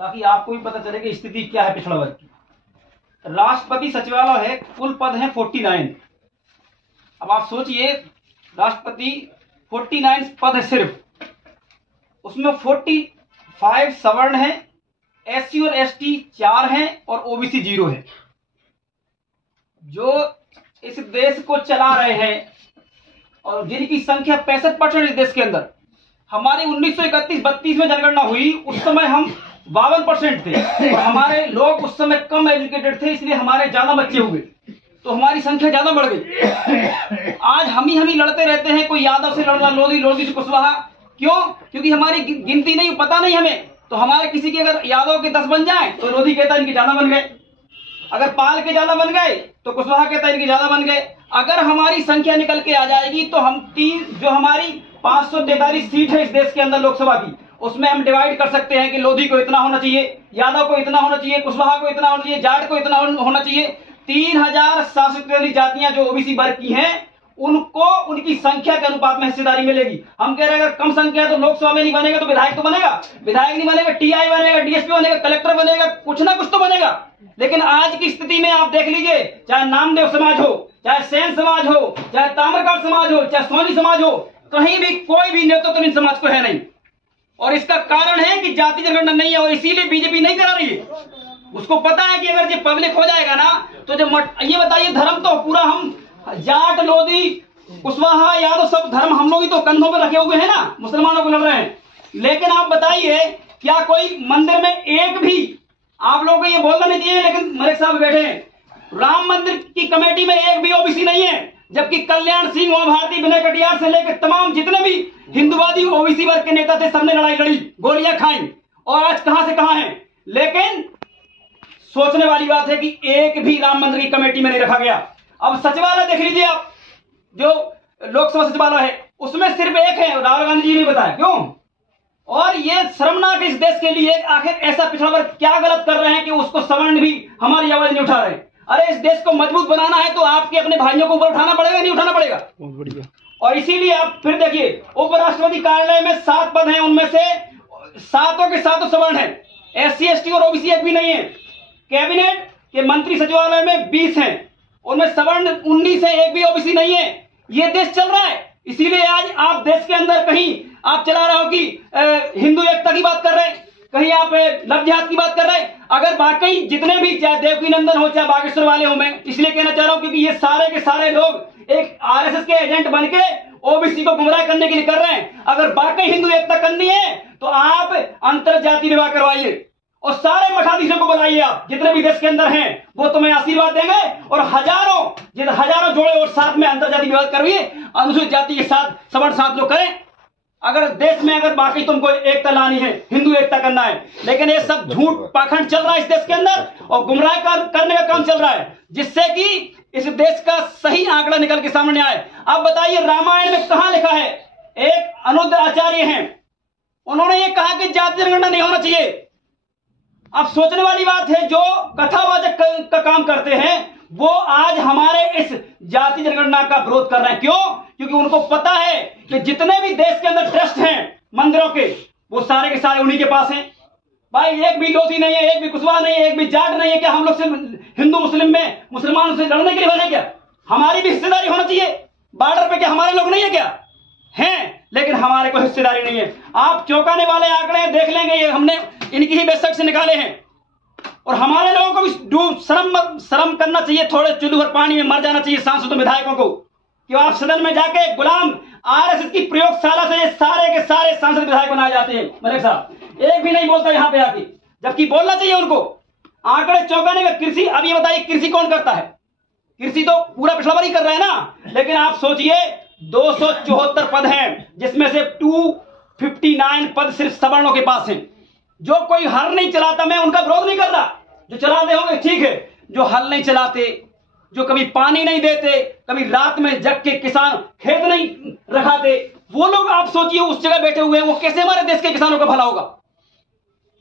ताकि आपको भी पता चले कि स्थिति क्या है पिछड़ा वर्ग की। राष्ट्रपति सचिवालय है, कुल पद हैं 49। अब आप सोचिए, राष्ट्रपति 49 पद है सिर्फ, उसमें 45 सवर्ण है, एससी और एसटी 4 हैं और ओबीसी 0 है। जो इस देश को चला रहे हैं और जिनकी संख्या 65% इस देश के अंदर, हमारी 1931-32 में जनगणना हुई, उस समय हम 52% थे और हमारे लोग उस समय कम एजुकेटेड थे, इसलिए हमारे ज्यादा बच्चे हुए, तो हमारी संख्या ज्यादा बढ़ गई। आज हम ही लड़ते रहते हैं, कोई यादव से लड़ रहा, लोधी से कुशवाहा, क्यों? क्योंकि हमारी गिनती नहीं, पता नहीं हमें। तो हमारे किसी के अगर यादव के 10 बन जाए तो लोधी कहता है इनके ज्यादा बन गए, अगर पाल के ज्यादा बन गए तो कुशवाहा कहता है इनके ज्यादा बन गए। अगर हमारी संख्या निकल के आ जाएगी तो हम जो हमारी 543 सीट है इस देश के अंदर लोकसभा की, उसमें हम डिवाइड कर सकते हैं कि लोधी को इतना होना चाहिए, यादव को इतना होना चाहिए, कुशवाहा को इतना होना चाहिए, जाट को इतना होना चाहिए। 3743 जातियां जो ओबीसी वर्ग की हैं, उनको उनकी संख्या के अनुपात में हिस्सेदारी मिलेगी। हम कह रहे हैं अगर कम संख्या है तो लोकसभा में नहीं बनेगा तो विधायक तो बनेगा, विधायक नहीं बनेगा टीआई बनेगा, डीएसपी बनेगा, कलेक्टर बनेगा, कुछ ना कुछ तो बनेगा। लेकिन आज की स्थिति में आप देख लीजिए, चाहे नामदेव समाज हो, चाहे सेन समाज हो, चाहे ताम्रकांत समाज हो, चाहे सोनी समाज हो, कहीं भी कोई भी नेतृत्व इन समाज को है नहीं। और इसका कारण है कि जाति जनगणना नहीं है और इसीलिए बीजेपी नहीं करा रही है। उसको पता है कि अगर ये पब्लिक हो जाएगा ना तो जब ये बताइए, धर्म तो पूरा हम जाट, लोधी, कुशवाहा, यादव सब धर्म हम लोग ही तो कंधों पे रखे हुए हैं ना, मुसलमानों को लड़ रहे हैं। लेकिन आप बताइए, क्या कोई मंदिर में एक भी, आप लोगों को ये बोलना नहीं चाहिए लेकिन मलिक साहब बैठे हैं, राम मंदिर की कमेटी में एक भी ओबीसी नहीं है, जबकि कल्याण सिंह, उमा भारती, विनय कटियार से लेकर तमाम जितने भी हिंदुवादी ओबीसी वर्ग के नेता थे, सबने लड़ाई लड़ी, गोलियां खाई और आज कहां से कहां हैं। लेकिन सोचने वाली बात है कि एक भी राम मंदिर की कमेटी में नहीं रखा गया। अब सचिवालय देख लीजिए आप, जो लोकसभा सचिवालय है उसमें सिर्फ एक है, राहुल गांधी जी ने बताया क्यों। और ये शर्मनाक इस देश के लिए, आखिर ऐसा पिछड़ा वर्ग क्या गलत कर रहे हैं कि उसको सवर्ण भी हमारी आवाज नहीं उठा रहे। अरे इस देश को मजबूत बनाना है तो आपके अपने भाइयों को ऊपर उठाना पड़ेगा, नहीं उठाना पड़ेगा? बहुत बढ़िया। और इसीलिए आप फिर देखिए, उपराष्ट्रपति कार्यालय में 7 पद हैं, उनमें से 7 के 7 सवर्ण है, एससी एसटी और ओबीसी एक भी नहीं है। कैबिनेट के मंत्री सचिवालय में 20 हैं, उनमें सवर्ण 19 है, एक भी ओबीसी नहीं है। ये देश चल रहा है। इसीलिए आज आप देश के अंदर कहीं आप चला रहे हो कि हिंदू एकता की बात कर रहे हैं, कहीं आप लव जिहाद की बात कर रहे हैं। अगर वाकई जितने भी, चाहे देवकी नंदन हो, चाहे बागेश्वर वाले हो, मैं इसलिए कहना चाह रहा हूं क्योंकि ये सारे के सारे लोग एक आरएसएस के एजेंट बनके ओबीसी को गुमराह करने के लिए कर रहे हैं। अगर वाकई हिंदू एकता करनी है तो आप अंतर जाति विवाह करवाइए और सारे मठाधीशों को बुलाइए, आप जितने भी देश के अंदर हैं वो तुम्हें आशीर्वाद देंगे और हजारों जोड़े और साथ में अंतर जाति विवाह करवाइए, अनुसूचित जाति के साथ सवर्ण साथ लोग करें। अगर देश में अगर बाकी तुमको एकता लानी है, हिंदू एकता करना है, लेकिन ये सब झूठ पाखंड चल रहा है इस देश के अंदर और गुमराह करने का काम चल रहा है, जिससे कि इस देश का सही आंकड़ा निकल के सामने आए। आप बताइए, रामायण में कहां लिखा है? एक अनुद्र आचार्य हैं, उन्होंने ये कहा कि जाति जनगणना नहीं होना चाहिए। अब सोचने वाली बात है, जो कथावाचक का काम करते हैं वो आज हमारे इस जाति जनगणना का विरोध कर रहे हैं। क्यों? क्योंकि उनको पता है कि जितने भी देश के अंदर ट्रस्ट हैं मंदिरों के, वो सारे के सारे उन्हीं के पास हैं। भाई एक भी लोधी नहीं है, एक भी कुशवाहा नहीं है, एक भी जाट नहीं है। क्या हम लोग से हिंदू मुस्लिम में मुसलमानों से लड़ने के लिए बने क्या? हमारी भी हिस्सेदारी होना चाहिए। बॉर्डर पे क्या हमारे लोग नहीं है क्या? हैं, लेकिन हमारे को हिस्सेदारी नहीं है। आप चौंकाने वाले आंकड़े देख लेंगे, ये हमने इनकी ही वेबसाइट से निकाले हैं। और हमारे लोगों को भी शर्म करना चाहिए, थोड़े चुल्लू और पानी में मर जाना चाहिए सांसदों विधायकों को, कि आप सदन में जाके गुलाम आरएसएस की प्रयोगशाला से ये सारे के सारे सांसद विधायक बनाए जाते हैं। मलिक साहब एक भी नहीं बोलता यहाँ पे आके, जबकि बोलना चाहिए उनको। आंकड़े चौंकाने का। कृषि, अब ये बताइए कृषि कौन करता है? कृषि तो पूरा पिछड़ा वर्ग ही कर रहा है ना। लेकिन आप सोचिए 274 पद हैं, जिसमें से 259 पद सिर्फ सवर्णों के पास हैं। जो कोई हल नहीं चलाता, मैं उनका विरोध नहीं कर रहा, जो चलाते होंगे ठीक है, जो हल नहीं चलाते, जो कभी पानी नहीं देते, कभी रात में जग के किसान खेत नहीं रखाते, वो लोग आप सोचिए उस जगह बैठे हुए हैं, वो कैसे हमारे देश के किसानों का भला होगा?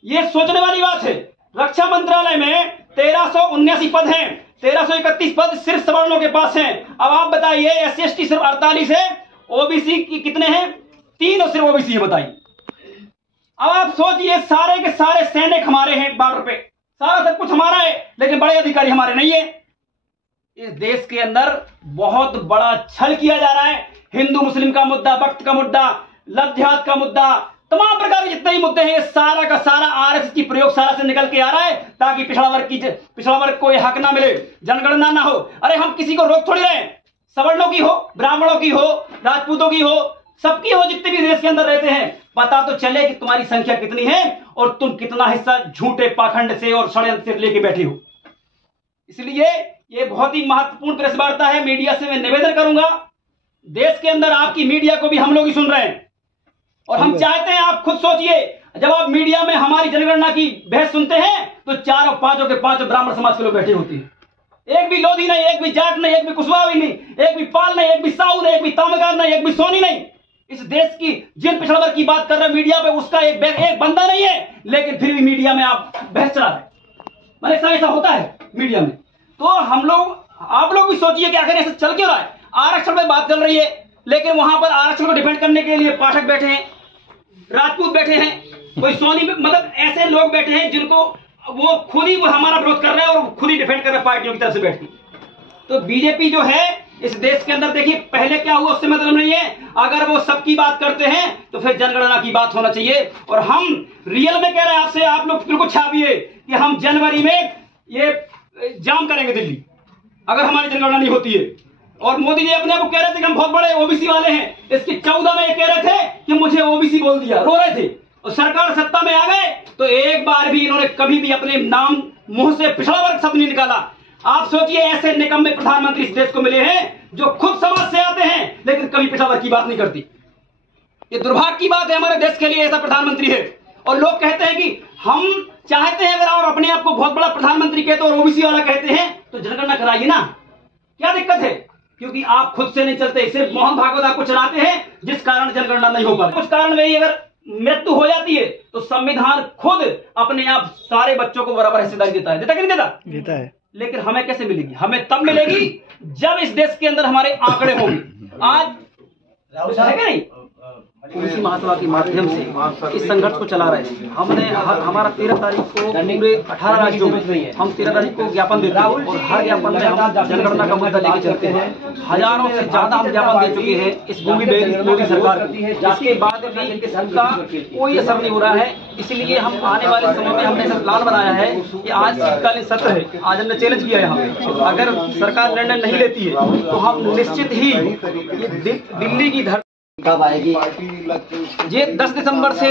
ये सोचने वाली बात है। रक्षा मंत्रालय में 1379 पद हैं, 1331 पद सिर्फ सवर्णों के पास हैं। अब आप बताइए, एससी एसटी सिर्फ 48 है, ओबीसी की कितने हैं? 3 और सिर्फ ओबीसी है। बताइए अब आप सोचिए, सारे के सारे सैनिक हमारे हैं बॉर्डर पे, सारा सब कुछ हमारा है, लेकिन बड़े अधिकारी हमारे नहीं है। इस देश के अंदर बहुत बड़ा छल किया जा रहा है। हिंदू मुस्लिम का मुद्दा, वक्त का मुद्दा, लव का मुद्दा, तमाम प्रकार के जितने ही मुद्दे हैं, सारा का सारा आरएसएस की प्रयोगशाला से निकल के आ रहा है, ताकि पिछड़ा वर्ग को यह हक ना मिले, जनगणना ना हो। अरे हम किसी को रोक थोड़ी रहे, सवर्णों की हो, ब्राह्मणों की हो, राजपूतों की हो, सबकी हो, जितने भी देश के अंदर रहते हैं, पता तो चले कि तुम्हारी संख्या कितनी है और तुम कितना हिस्सा झूठे पाखंड से और षड्यंत्र से लेके बैठे हो। इसलिए ये बहुत ही महत्वपूर्ण प्रेस वार्ता है। मीडिया से मैं निवेदन करूंगा, देश के अंदर आपकी मीडिया को भी हम लोग ही सुन रहे हैं, और हम चाहते हैं, आप खुद सोचिए, जब आप मीडिया में हमारी जनगणना की बहस सुनते हैं तो चारों पांचों के पांचों ब्राह्मण समाज के लोग बैठे होते हैं। एक भी लोधी नहीं, एक भी जाट नहीं, एक भी कुशवाहा नहीं, एक भी पाल नहीं, एक भी साहू नहीं, एक भी तामगार नहीं, एक भी सोनी नहीं। इस देश की जिन पिछड़ा वर्ग की बात कर रहे हैं मीडिया पे, उसका एक बंदा नहीं है, लेकिन फिर भी मीडिया में आप बहस चला रहे हैं। मतलब ऐसा होता है मीडिया में। तो हम लोग, आप लोग भी सोचिए कि आखिर ऐसा चल क्यों रहा है। आरक्षण पे बात चल रही है, लेकिन वहां पर आरक्षण को डिफेंड करने के लिए पाठक बैठे हैं, राजपूत बैठे हैं, कोई सोनी, मतलब ऐसे लोग बैठे हैं जिनको वो खुद ही हमारा विरोध कर रहे हैं और खुद ही डिफेंड कर रहे हैं पार्टियों की तरफ से बैठ के। तो बीजेपी जो है इस देश के अंदर, देखिए पहले क्या हुआ उससे मतलब नहीं है। अगर वो सबकी बात करते हैं तो फिर जनगणना की बात होना चाहिए। और हम रियल में कह रहे हैं आपसे, आप लोग बिल्कुल छापिए कि हम जनवरी में ये जाम करेंगे दिल्ली, अगर हमारी जनगणना नहीं होती है। और मोदी जी अपने आप को कह रहे थे कि हम बहुत बड़े ओबीसी वाले हैं। इसके 14 में ये कह रहे थे कि मुझे ओबीसी बोल दिया, रो रहे थे। और सरकार सत्ता में आ गए तो एक बार भी इन्होंने कभी भी अपने नाम मुंह से पिछड़ा वर्ग शब्द नहीं निकाला। आप सोचिए, ऐसे निकम्मे प्रधानमंत्री इस देश को मिले हैं जो खुद समाज से आते हैं लेकिन कभी पिछड़ा वर्ग की बात नहीं करती। ये दुर्भाग्य की बात है हमारे देश के लिए, ऐसा प्रधानमंत्री है। और लोग कहते हैं कि हम चाहते हैं, अगर आप अपने आप को बहुत बड़ा प्रधानमंत्री कहते हो और ओबीसी वाला कहते हैं तो जनगणना कराइए ना, क्या दिक्कत है? क्योंकि आप खुद से नहीं चलते, सिर्फ मोहन भागवत आपको चलाते हैं, जिस कारण जनगणना नहीं हो पाती। कुछ कारण में ही अगर मृत्यु हो जाती है तो संविधान खुद अपने आप सारे बच्चों को बराबर हिस्सेदारी देता है। देता कि नहीं देता? देता है। लेकिन हमें कैसे मिलेगी? हमें तब मिलेगी जब इस देश के अंदर हमारे आंकड़े होंगे। आज है कि नहीं, उसी महासभा के माध्यम से इस संघर्ष को चला रहे हैं। हमने हमारा 13 तारीख को पूरे 18 राज्यों में हम 13 तारीख को ज्ञापन देते हैं और हर ज्ञापन में हम जनगणना का मुद्दा लेके चलते हैं। हजारों से ज्यादा हम ज्ञापन दे चुके हैं इस भूमि मोदी सरकार को, जिसके बाद भी इसका कोई असर नहीं हो रहा है। इसलिए हम आने वाले समय में हमने ऐसा प्लान बनाया है कि आज शीतकालीन सत्र है, आज हमने चैलेंज किया है यहाँ, अगर सरकार निर्णय नहीं लेती है तो हम निश्चित ही दिल्ली की कब आएगी? ये 10 दिसंबर से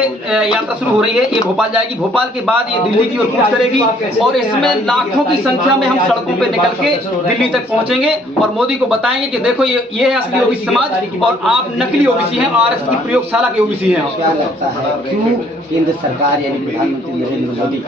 यात्रा शुरू हो रही है, ये भोपाल जाएगी। भोपाल के बाद ये दिल्ली की ओर कूच करेगी और इसमें लाखों की संख्या में हम सड़कों पे निकल के दिल्ली तक पहुंचेंगे और मोदी को बताएंगे कि देखो ये है असली ओबीसी समाज और आप नकली ओबीसी हैं, आरएसएस की प्रयोगशाला के ओबीसी हैं। क्या लगता है क्यों केंद्र सरकार यानी प्रधानमंत्री नरेंद्र मोदी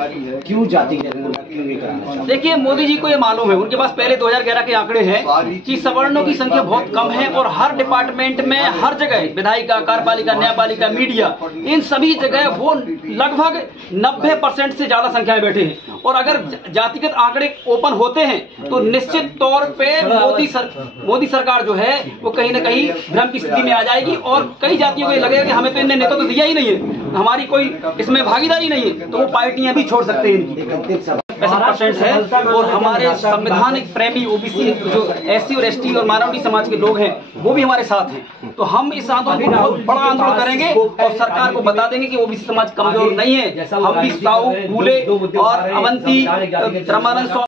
क्यों जाति जनगणना क्यों नहीं कराना चाहते? देखिए, मोदी जी को ये मालूम है, उनके पास पहले 2011 के आंकड़े हैं कि सवर्णों की संख्या बहुत कम है और हर डिपार्टमेंट में, हर जगह, विधायिका, कार्यपालिका, न्यायपालिका, मीडिया, इन सभी जगह वो लगभग 90% से ज्यादा संख्या में बैठे हैं। और अगर जातिगत आंकड़े ओपन होते हैं तो निश्चित तौर पे मोदी सरकार जो है वो कहीं ना कहीं भ्रम की स्थिति में आ जाएगी और कई जातियों को ये लगेगा कि हमें तो इन्हें नेतृत्व दिया ही नहीं है, हमारी कोई इसमें भागीदारी नहीं है, तो वो पार्टियां भी छोड़ सकते हैं इनकी। 65% है और हमारे संवैधानिक प्रेमी ओबीसी जो एससी और एसटी और मानवी समाज के लोग हैं वो भी हमारे साथ हैं। तो हम इस आंदोलन को बहुत बड़ा आंदोलन करेंगे और सरकार को बता देंगे कि ओबीसी समाज कमजोर नहीं है। हम भी साहू, फूले और अवंती, रामानंद